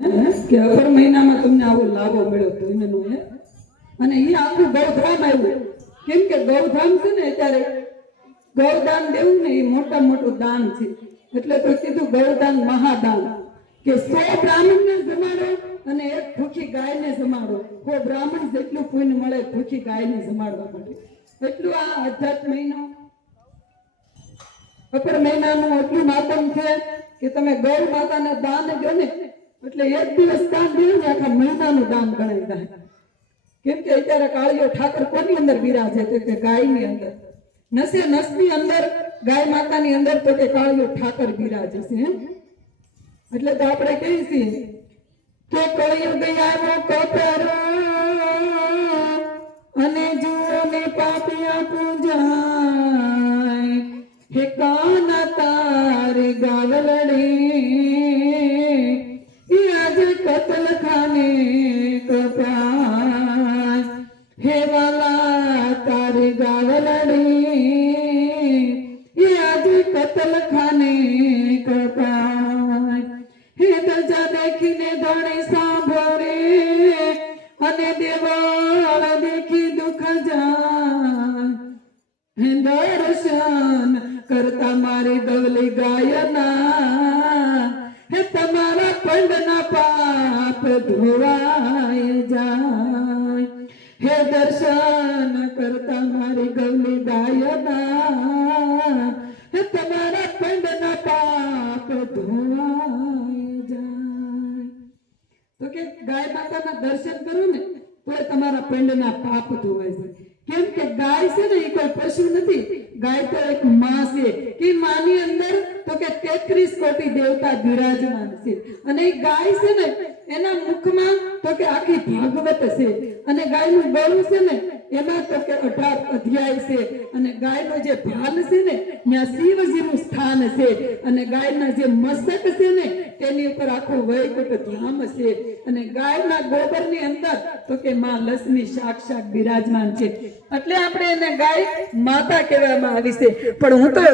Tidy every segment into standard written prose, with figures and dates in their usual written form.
કે અગર મહિનામાં તમને આવો લાભો મળ્યો તો એનો હે અને એ આખું ગૌધામ આવ્યું. કેમ કે ગૌધામ છે ને અત્યારે ગૌદાન દેવું ને એ મોટું દાન છે. એટલે તો કીધું ગૌદાન મહાદાન કે 100 બ્રાહ્મણને જમાડો અને એક ભૂખી ગાયને જમાડો. 100 બ્રાહ્મણ જેટલું પુણ્ય મળે ભૂખી ગાયને જમાડવા માટે. એટલું આ અધ્યાત્મ મહિનો અપર મહિનાનું એટલું માતમ છે કે તમે ગૌ માતાને દાન દો ને એટલે એક દિવસ દાન દેવું ને આખા મહિનાનું દાન ગણાય જાય. કેમ કે અત્યારે કાળિયો ઠાકર કોની અંદર બિરાજે છે કે ગાયની અંદર. નસે નસની અંદર ગાય માતાની અંદર તો કે કાળિયો ઠાકર બિરાજે છે. એટલે તો આપણે કહીએ છીએ કે કળિયુગ આવ્યો કપરો અને જુઓ ને પાપિયા પૂજાય હે કાના તારે ગાવલડે આજે કતલ ખાને કપાય હે વાલા તારે ગાવલડે આજે કતલ ખાને કપાય હે દજા દેખીને ધણી સાંભળે અને દેવાળ દેખી દુઃખ જાય હે દર્શન કરતા મારી ગવલી ગાયના હે તમારા પંડના પાપ ધોવાય જાય હે દર્શન કરતા મારી ગવલી ગાયના હે તમારા પંડના પાપ ધોવાય જાય. તો કે ગાય માતાના દર્શન કરો ને તો તમારા પંડના પાપ ધોવાય જાય. કેમ કે ગાય છે ને એ કોઈ પશુ નથી. ગાય તો એક માં છે કે માની અંદર તો કે 33 કોટી દેવતા બિરાજમાન છે. અને એ ગાય છે ને એના મુખમાં તો કે આખી ભાગવત છે. અને ગાયનું ગળું છે ને એમાં તો કે 18 અધ્યાય છે. અને ગાયનો જે ભાલ છે ને ત્યાં શિવજીનું સ્થાન છે. અને ગાયના જે મસ્તક છે ને તેની ઉપર આખું વૈકુંઠ ધામ છે. અને ગાયના ગોબરની અંદર તો કે માં લક્ષ્મી સાક્ષાત બિરાજમાન છે. એટલે આપણે એને ગાય માતા કહેવામાં આવી છે. પણ હું તો જે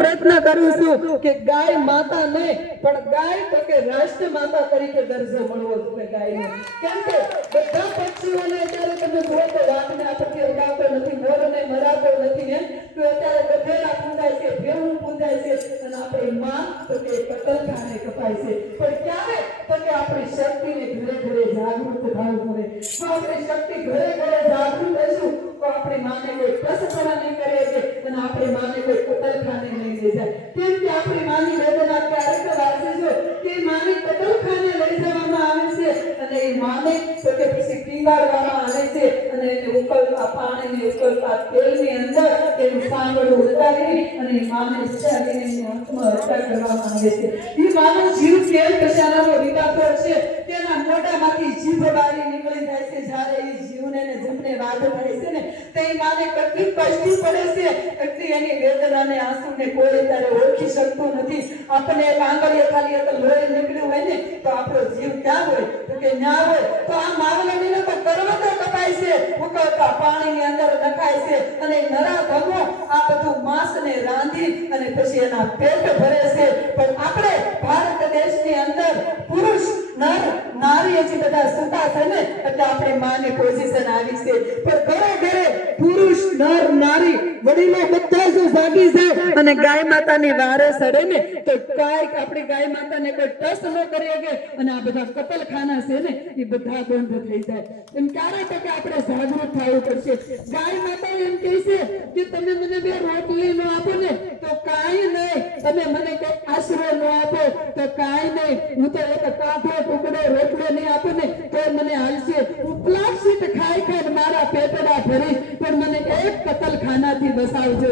પ્રયત્ન કરું છું કે ગાય માતા નહીં પણ ગાય તો કે રાષ્ટ્ર માતા તરીકે દરજ્જો મળવો જોઈએ ગાયનો. કેમ કે બધા પક્ષીઓને અત્યારે તમે જુઓ તો વાઘને આપણને ઉડાવતો નથી, મોરને મરાતો નથી. એમ તો અત્યારે ગધેડા પૂજાય છે, ભેવું પૂજાય છે અને આપણી માં તો કે કતલખાને કપાય છે. પણ ક્યારે તો કે આપણી શક્તિને ઘરે ઘરે જાગૃત થવું પડે. તો આપણી શક્તિ ઘરે ઘરે જાગૃત થઈશું તો આપણી માને કોઈ પ્રસપણા નહીં કરે છે અને આપણી માને કોઈ કતલખાને નહીં લઈ જાય. કેમ કે આપણી માની વેદના ક્યારેક વાંચીશું કે માને કતલખાને લઈ જવામાં આવે છે અને એ માને તો કે પછી પીવાડવામાં આવે છે અને એને ઉકળતા પાણીને ઉકળતા તેલની અંદર એનું સાંગળું ઉતારી અને માને ઉતારીને એની આંખમાં હત્યા કરવામાં આવે છે. એ માનો જીવ કેમ કશાનો વિકાતો છે તેના મોઢામાંથી જીભ બારી નીકળી જાય છે. જ્યારે એ જીવને જમને વાદ થાય છે ને તે માને કેટલી કષ્ટી પડે છે, કેટલી એની વેદનાને આંસુને કોઈ ત્યારે ઓળખી શકતો નથી. આપણે એક આંગળીએ ખાલી એક લોહી નીકળ્યું હોય ને તો આપણો જીવ ક્યાં હોય તો કે ન્યા હોય. તો આ માવલણીને તો કરવતો કપાય છે, ઉકળતા પાણીની અંદર નખાય છે અને નરા ધમો આ બધું માંસને રાંધી અને પછી એના પેટ ભરે છે. પણ આપણે ભારત દેશની અંદર પુરુષ નર નારી જે બધા સુતા છે ને એટલે આપણે માની પોઝિશન આવી છે. પણ ઘરે ઘરે પુરુષ નર નારી વડીલો બધા જો જાગી જાય અને ગાય માતાની વારે સડે ને તો કાંઈક આપણી ગાય માતાને કોઈ ટચ ન કરી શકે અને આ બધા કતલખાના છે ને એ બધા બંધ થઈ જાય. એમ ક્યારે તો કે આપણે જાગૃત થવું પડશે. ગાય માતા એમ કહે છે કે તમે મને 2 રોટલી ન આપો ને તો કાંઈ નહીં, તમે મને કઈ આશરો ન આપો તો કાંઈ નહીં, હું તો એક કાઠો ટુકડો રોટલો નહીં આપો ને તો મને હાલશે. હું પ્લાસ્ટિક ખાઈ ખાઈને મારા પેટડા ભરીશ પણ મને એક કતલખાનાથી બસાવજો.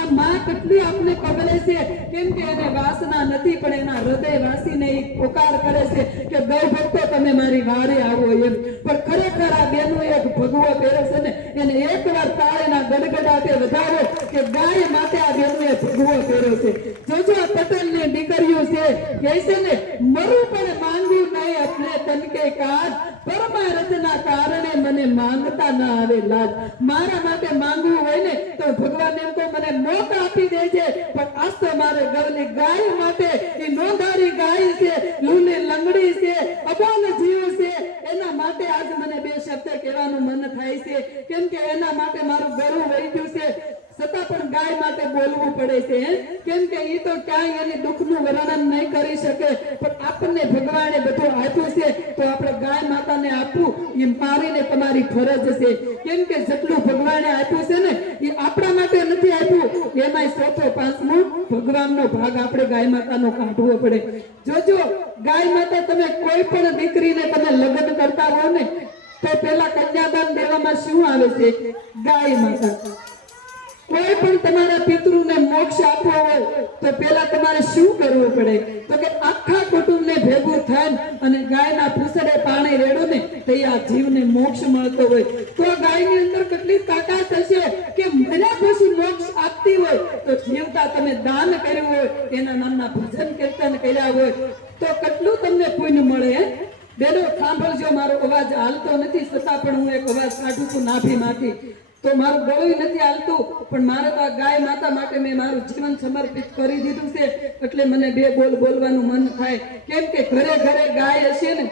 આ માં કેટલી આપને કબરે છે. કેમ કે એને વાસના નથી પણ એના હૃદય વાસીને એ પોકાર કરે છે કે ગૌ ભક્તો તમે મારી વારે આવો એમ. પણ ખરેખર આ બેનો એક ભગવો પહેરે છે ને એને એકવાર તાળીના ગડગડાટે વધારો કે ગાય માટે આ બેનો એ ભગવો પહેર્યો છે. જોજો આ પટેલની દીકરીઓ છે કહે છે ને મરું પણ માંગ્યું નહીં એટલે તનકે કાજ પરમારથના કારણે મને માંગતા ના આવે લાજ. મારા માટે માંગવું હોય ને તો ભગવાન એમ તો મને મોત આપી દે છે પણ આસ્તો મારે ગવલી ગાય માટે એ નોંધારી ગાય છે, લૂલી લંગડી છે અબોલ જીવ છે એના માટે આજ મને બે શબ્દ કહેવાનું મન થાય છે, કેમ કે એના માટે મારું ગળું વહી ગયું છે, છતાં પણ ગાય માટે બોલવું પડે છે, કેમ કે એ તો ક્યાંય એની દુઃખનું વર્ણન નહીં કરી શકે, પણ આપણને ભગવાને બધું આપ્યું છે તો આપણે ગાય માતાને આપવું એ મારીને તમારી ફરજ છે, કેમ કે જેટલું ભગવાને આપ્યું છે ને એ આપણા માટે નથી આપ્યું, એમાંય ચોથો પાંચમો ભગવાનનો ભાગ આપણે ગાય માતાનો કાઢવો પડે. જોજો ગાય માતા તમે કોઈ પણ દીકરીને તમે લગ્ન કરતા હો ને તો પેલા કન્યાદાન દેવામાં શું આવે છે? ગાય માતા. કોઈ પણ તમારા પિતૃને મોક્ષ આપવો હોય તો પેલા તમારે શું કરવું પડે? તો કે આખા કુટુંબને ભેગું થાય અને ગાયના પૂછડે પાણી રેડો ને તો આ જીવને મોક્ષ મળતો હોય. તો ગાયની અંદર કેટલી તાકાત હશે કે મર્યા પછી મોક્ષ આપતી હોય, તો જીવતા તમે દાન કર્યું હોય, એના નામના ભજન કીર્તન કર્યા હોય તો કેટલું તમને પુણ્ય મળે. બેનો સાંભળજો, મારો અવાજ હાલતો નથી છતાં પણ હું એક અવાજ કાઢું છું નાભીમાંથી, તો મારું ગળું નથી હાલતું, પણ મારે તો આ ગાય માતા માટે મેં મારું જીવન સમર્પિત કરી દીધું છે, એટલે મને બે બોલ બોલવાનું મન થાય, કેમ કે ઘરે ઘરે ગાય હશે ને.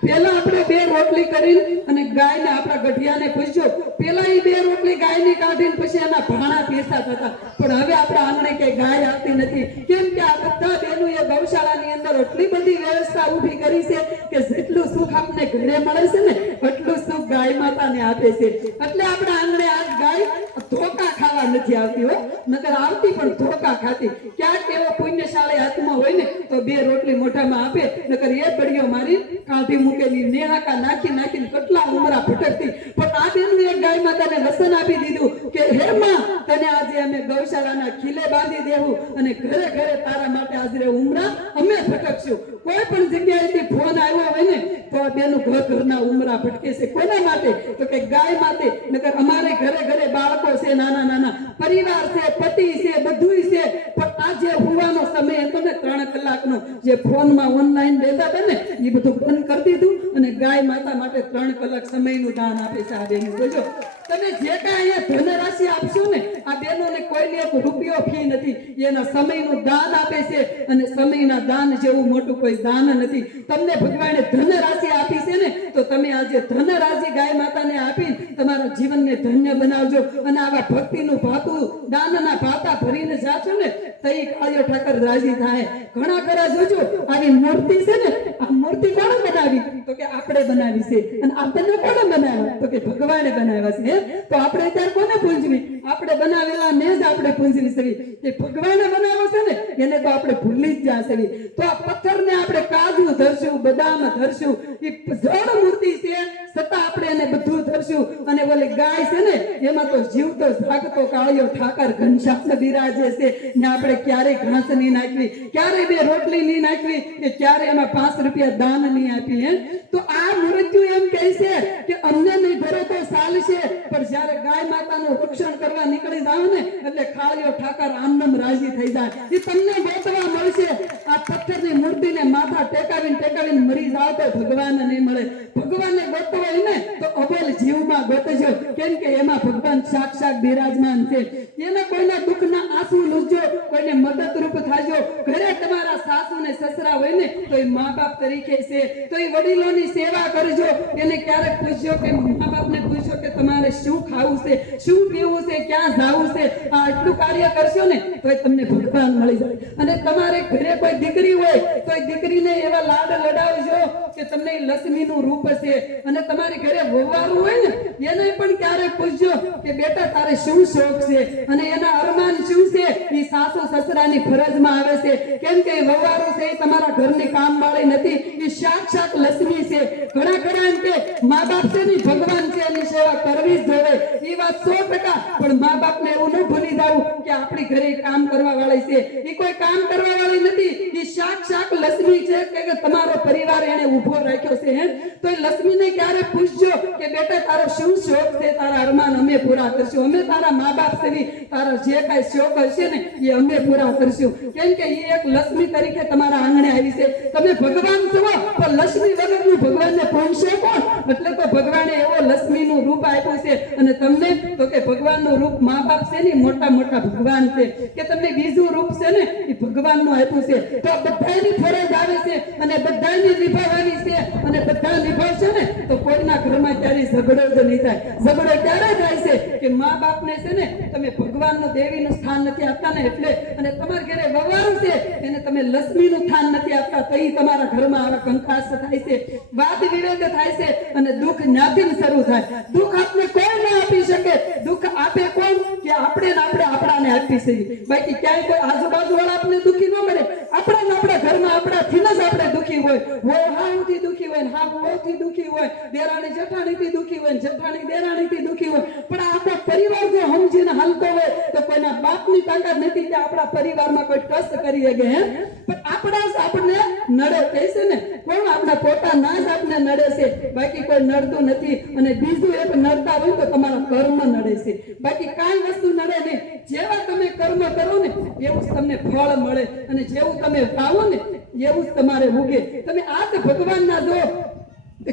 પેલા આપણે બે રોટલી કરીને અને ગાયને આપણા ગઢિયાને પૂછજો, પેલા એ બે રોટલી ગાયની કાઢીને પછી એના ભાણા પીસતા હતા, પણ હવે આપણા આંગણે કઈ ગાય આવતી નથી, કેમ કે આ બધા બેનો એ ગૌશાળાની અંદર એટલી બધી વ્યવસ્થા ઊભી કરી છે કે જેટલું સુખ આપણે ઘરે મળે છે ને એટલું સુખ ગાય માતાને આપે છે. એટલે આપણા આંગણે આ ગાય ધોકા ખાવા નથી આવતી હો, નકર આવતી પણ ધોકા ખાતી. ક્યાંક એવો પુણ્યશાળી આત્મા હોય ને તો બે રોટલી મોઢામાં આપે, નકર એ બળીઓ મારી કાઢી મૂકેલી નેહાકા નાખી નાખીને કેટલા ઉમરા ભટકતી. પણ આ બેનું એક ગાય માતાને વસન આપી દીધું કે હે માં, તને આજે અમે ગૌશાળાના ખીલે બાંધી દેવું અને ઘરે ઘરે તારા માટે આજે ઉમરા અમે ભટકશું. કોઈ પણ જગ્યાએથી ફોન આવ્યો હોય ને તો આ બેનું ઘર ઘરના ઉમરા ભટકે છે. કોના માટે? તો કે ગાય માટે. નકર અમારે ઘરે ઘરે બાળકો છે, નાના નાના પરિવાર છે, પતિ છે, બધુંય છે, પણ આ જે હોવાનો સમય હતો ને 3 કલાકનો જે ફોનમાં ઓનલાઈન દેતા હતા ને એ બધું બંધ કરી દીધું અને ગાય માતા માટે 3 કલાક સમયનું દાન આપે છે આ બેન. જોજો તમે જે કાંઈ અહીંયા ધનરાશિ આપશો ને આ બેનોને કોઈને 1 રૂપિયો ફી નથી, એના સમયનું દાન આપે છે અને સમયના દાન જેવું મોટું કોઈ દાન નથી. તમને ભગવાને ધનરાશિ આપી છે ને તો તમે આજે ધનરાશિ ગાય માતાને આપી તમારા જીવનને ધન્ય બનાવજો અને આવા ભક્તિનું ભાતું દાનના ભાતા ભરીને જાશો ને તઈ કાળિયો ઠાકર રાજી થાય. ઘણા ખરા જોજો આવી મૂર્તિ છે ને, આ મૂર્તિ કોણે બનાવી? તો કે આપણે બનાવી છે. અને આપણને કોણે બનાવ્યા? તો કે ભગવાને બનાવ્યા છે. તો આપણે અત્યારે કોને પૂજવી? આપણે બનાવેલા ને જ આપણે પૂજવી છે. એ ભગવાને બનાવ્યો છે ને એને તો આપણે ભૂલી જ જાશે. તો આ પથ્થરને આપણે કાજુ ધરશું, બદામ ધરશું, એ જળ મૂર્તિ છે છતાં આપણે એને બધું ધરશું. અને ઓલી ગાય છે ને એમાં તો જીવતો જાગતો કાળિયો ઠાકર ઘનશ્યામ બિરાજે છે ને આપણે ક્યારે ઘાસ નહીં નાખવી, ક્યારે 2 રોટલી નહીં નાખવી, કે ક્યારે એમાં 5 રૂપિયા દાન નહીં આપી. તો આ મૃત્યુ એમ કહે છે કે અમને નહીં ભરે તો ચાલશે, પણ જ્યારે ગાય માતાનું રક્ષણ કરવા નીકળી જાવ ને એટલે કાળિયો ઠાકર આમનામ રાજી થઈ જાય. એ તમને ગોતવા મળશે. આ પથ્થરની મૂર્તિને માથા ટેકાવીને મરી જાવ તો ભગવાનને નહીં મળે. ભગવાનને ગોતવો હોય ને તો અબોલ જીવમાં ગોતજો, કેમ કે એમાં ભગવાન સાક્ષાત બિરાજમાન છે. એને કોઈના દુઃખના આંસુ લૂછજો, કોઈને મદદરૂપ થાજો. ઘરે તમારા સાસુ ને સસરા હોય ને તો એ મા બાપ તરીકે છે, તો એ વડીલોની સેવા કરજો. એને ક્યારેક પૂછજો કે મા બાપને પૂછજો કે તમારે શું ખાવું છે, શું પીવું છે, ક્યાં જાવું છે. આ આટલું કાર્ય કરશો ને તો તમને ભગવાન મળી જાય. અને તમારે ઘરે કોઈ દીકરી હોય તો એ દીકરીને એવા લાડ લડાવજો કે તમને લક્ષ્મીનું રૂપ છે. અને તમારી ઘરે વહુવારું હોય ને એને પણ ક્યારેક પૂછજો કે બેટા તારે શું શોખ છે અને એના અરમાન શું છે. એ સાસુ સસરાની ફરજમાં આવે છે, કેમ કે વહુવારું છે એ તમારા ઘરની કામવાળી નથી, એ સાક્ષાત લક્ષ્મી છે. ઘણા એમ કે મા બાપ છે ને ભગવાન છે, એની સેવા કરવી જ જોઈએ. એ વાત 100%, પણ મા બાપને એવું ન ભૂલી જવું કે આપણી ઘરે કામ કરવા વાળી છે. એ કોઈ કામ કરવા વાળી નથી, એ સાક્ષાત લક્ષ્મી છે કે તમારો પરિવાર એને ઉભો રાખ્યો છે. તો એ લક્ષ્મીને ક્યારે પૂછજો કે બેટા તારો શું શોખ છે, તારા અરમાન અમે પૂરા કરશું. અમે તારા મા બાપ છે, તારા જે કાંઈ શોખ હશે ને એ અમે પૂરા કરશું, કેમ કે એ એક લક્ષ્મી તરીકે તમારા આંગણે આવી છે. તમે ભગવાન છો પણ લક્ષ્મી વગરનું ભગવાનને પૂછશે કોણ? એટલે તો ભગવાને એવો લક્ષ્મીનું રૂપ આપ્યું છે અને તમને તો કે ભગવાનનું રૂપ મા બાપ છે ને મોટા મોટા ભગવાન છે કે તમને બીજું રૂપ છે ને એ ભગવાનનું આપ્યું છે તો આ બધાની ફરજ આવે છે અને બધાની નિભાવવાની છે અને બધા નિભાવશે ને તો કોઈના ઘરમાં ક્યારેય ઝઘડો જ નહીં થાય ઝઘડો ક્યારે થાય છે કે મા બાપને છે ને તમે ભગવાનનું દેવીનું સ્થાન નથી આપતા ને એટલે અને તમારા ઘરે વવારું છે એને તમે લક્ષ્મીનું સ્થાન નથી આપતા તો ઈ તમારા ઘરમાં આવા કંકાસ થાય છે વાદ વિવાદ થાય છે અને દુઃખ ન્યાથી શરૂ થાય દુઃખ આપને કોઈ ના આપી શકે દુઃખ આપે કોણ કે આપણે ને આપણે આપણાને આપી શકીએ બાકી ક્યાંય કોઈ આજુબાજુ વાળા આપણે દુઃખી ન કરે આપણા ને આપણા ઘરમાં આપણાથી જ આપણે દુઃખી હોય વો હાવથી દુઃખી હોય ને હાવ વહુથી દુઃખી હોય દેરાણી જેઠાણીથી દુઃખી હોય ને જેઠાણી દેરાણીથી દુઃખી હોય પણ આખો પરિવાર જો સમજીને હાલતો હોય તો કોઈના બાપની તાકાત નથી કે આપણા પરિવારમાં કોઈ કષ્ટ કરી શકે હે પણ આપણા જ આપણને નડે કહેશે ને કોણ આપણા પોતાના જ આપને નડે છે બાકી કોઈ નડતું નથી અને બીજું એક નડતા હોય તો તમારા કર્મ નડે છે બાકી કાંઈ વસ્તુ નડે નહીં જેવા તમે કર્મ કરો ને એવું જ તમને ફળ મળે અને જેવું તમે વાવો ને એવું જ તમારે ઉગે તમે આ જ ભગવાનના જો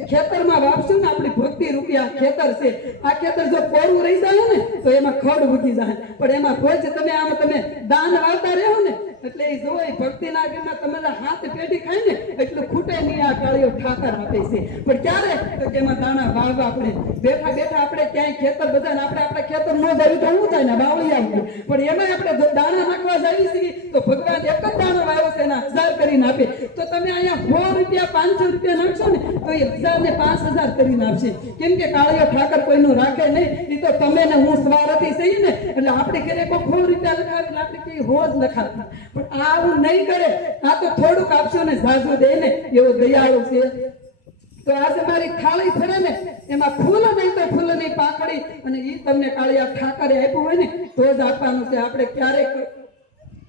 ખેતરમાં વાવશું ને આપણી ભક્તિ રૂપિયા ખેતર છે આ ખેતર જો કોરું રહી જાય ને તો એમાં ખડ ઉગી જાય પણ એમાં કોઈ જ તમે આમ તમે દાન વાવતા રહો ને એટલે એ જો ભક્તિના આગળમાં તમારા હાથ પેઢી ખાય ને એટલું ખૂટે નહીં આ કાળીઓ ઠાકર આપે છે પણ ક્યારે તો કે એમાં દાણા વાવવા આપણે બેઠા બેઠા આપણે ક્યાંય ખેતર બધાને આપણે ખેતર ન જાય તો શું થાય ને વાવડી આવીએ પણ એમાં આપણે દાણા નાખવા જઈએ છીએ તો ભગવાન એક જ દાણો વાવ્યો છે એના 1000 કરીને આપે તો તમે અહીંયા 100 રૂપિયા 500 રૂપિયા નાખશો ને તો એ 1000 ને 5000 કરીને આપશે કેમ કે કાળીઓ ઠાકર કોઈનું રાખે નહીં એ તો તમે ને હું સ્વાર્થી થઈ ને એટલે આપણે ઘરે કોઈ 100 રૂપિયા લખાવી આપણે કઈ રોજ લખાતા પણ આવું નહીં કરે આ તો થોડુંક આપશો ને ઝાઝુ દે ને એવો દયાળુ છે તો આજે મારી થાળી ફરે ને એમાં ફૂલ નહીં તો ફૂલની પાંખડી અને ઈ તમને કાળિયા ઠાકરે આપ્યું હોય ને તો જ આપવાનું છે આપણે ક્યારેક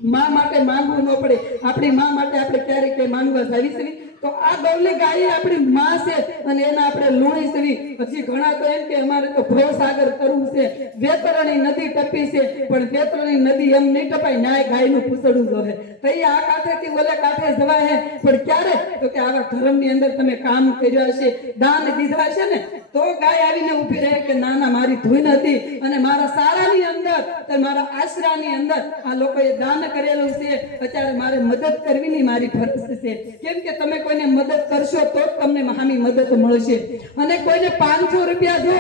માં માટે માંગવું ન પડે આપણી માં માટે આપણે ક્યારેક કઈ માંગવા જાવી છે તો આ ગૌલી ગાય આપણી માં છે અને એના આપણે લોહી સવી પછી ઘણા તો એમ કે અમારે તો ભવસાગર કરવું છે વેતરણી નદી ટપી છે પણ વેતરણી નદી એમ નહીં ટપાય ન્યાય ગાયનું પૂછડું જોવે તો એ આ કાંઠેથી ઓલે કાંઠે જવાય હે પણ ક્યારે તો કે આવા ધર્મની અંદર તમે કામ કર્યા છે દાન દીધા છે ને તો ગાય આવીને ઊભી રહે કે ના ના મારી ધૂન હતી અને મારા સારાની અંદર તો મારા આશરાની અંદર આ લોકોએ દાન કરેલું છે અત્યારે મારે મદદ કરવીની મારી ફરજ છે કેમ કે તમે કોઈને મદદ કરશો તો જ તમને મહાની મદદ મળશે અને કોઈને 500 રૂપિયા જો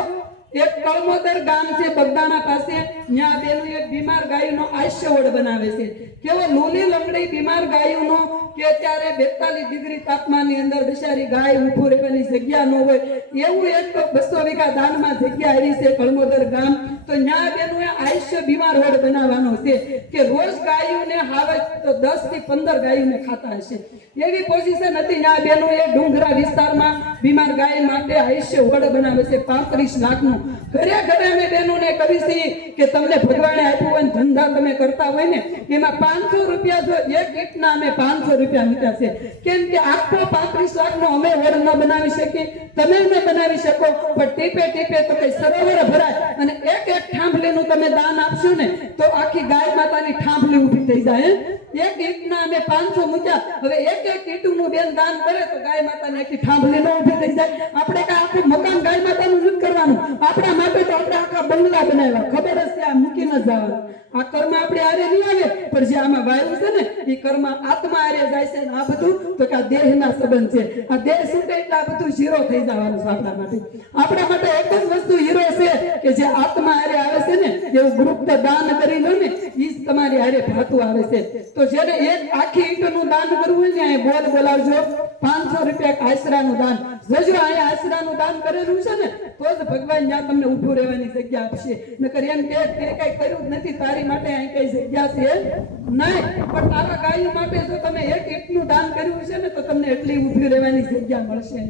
એક કળમોદર ગામ છે બગદાણા પાસે ત્યાં તેનું એક બીમાર ગાયનો આશ્યવડ બનાવે છે કેવો લોલી લંગડી બીમાર ગાયોનો કે અત્યારે 42 ડિગ્રી તાપમાનની અંદર બિચારી ગાય ઊભું રહેવાની જગ્યા ન હોય એવું એક 200 વીઘા દાનમાં જગ્યા આવી છે કળમોદર ગામ તો ત્યાં બેનું આયુષ્ય બીમાર વડ બનાવવાનો છે કે રોજ ગાયોને હાવે તો 10 થી 15 ગાયોને ખાતા હશે એવી પોઝિશન હતી ત્યાં બેનું એ ડુંગરા વિસ્તારમાં બીમાર ગાય માટે આયુષ્ય વડ બનાવે છે 35 લાખનું ઘરે ઘરે અમે બહેનોને કહી છીએ કે તમને ભગવાને આપ્યું હોય ધંધા તમે કરતા હોય ને એમાં 500 રૂપિયા જો એક ઈંટના અમે 500 રૂપિયા મૂક્યા છે કેમ કે આખો 35 લાખનો અમે વડ ન બનાવી શકીએ તમે ન બનાવી શકો પણ ટીપે ટીપે તો કઈ સરોવર ભરાય અને એક એક ઠાંભલીનું તમે દાન આપશો ને તો આખી ગાય માતાની ઠાંભલી ઊભી થઈ જાય એક ઈંટના અમે 500 મૂક્યા હવે એક એક ઈંટનું બેન દાન કરે તો ગાય માતાની આખી ઠાંભલી ન ઊભી થઈ જાય આપણે કા આખું મકાન ગાય માતાનું નથી કરવાનું આપણા માટે તો આપણે આખા બંગલા બનાવ્યા ખબર હશે આ મૂકી ન જવાનું આ કર્મ આપણે આરે નહીં આવે પણ જે આમાં વાયુ છે ને એ કર્મ આત્મા આરે જાય છે આ બધું તો કે આ દેહના સંબંધ છે આ દેહ છૂટે એટલે આ બધું ઝીરો થઈ જવાનું છે આપણા માટે એક જ વસ્તુ હીરો છે કે જે આત્મા આરે આવે છે ને એવું ગુપ્ત દાન કરી લો ને ઈ જ તમારી આરે ભાતું આવે છે તો જેને એક આખી ઈંટનું દાન કરવું હોય ને અહીં બોલ બોલાવજો 500 રૂપિયા આશરાનું દાન જજો અહીંયા આશરાનું દાન કરેલું છે ને તો જ ભગવાન ત્યાં તમને ઊભું રહેવાની જગ્યા આપશે નકર એમ કે તે કઈ કર્યું જ નથી તારી માટે અહીં કઈ જગ્યા છે નહીં પણ તારા ગાયો માટે જો તમે એક ઈંટનું દાન કર્યું છે ને તો તમને એટલી ઊભી રહેવાની જગ્યા મળશે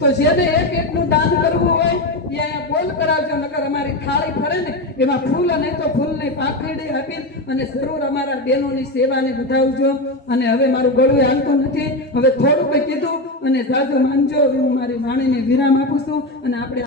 તો જેને એક ઈંટનું દાન કરવું હોય એ અહીંયા બોલ કરાવજો નકર અમારી થાળી ફરે ને એમાં ફૂલ નહીં તો ફૂલની પાંખડી આપી અને જરૂર અમારા બહેનોની સેવાને વધાવજો અને હવે મારું ગળું હાલતું નથી હવે થોડું કંઈ કીધું અને જાજુ માનજો હું મારી વાણીને વિરામ આપું છું અને આપણે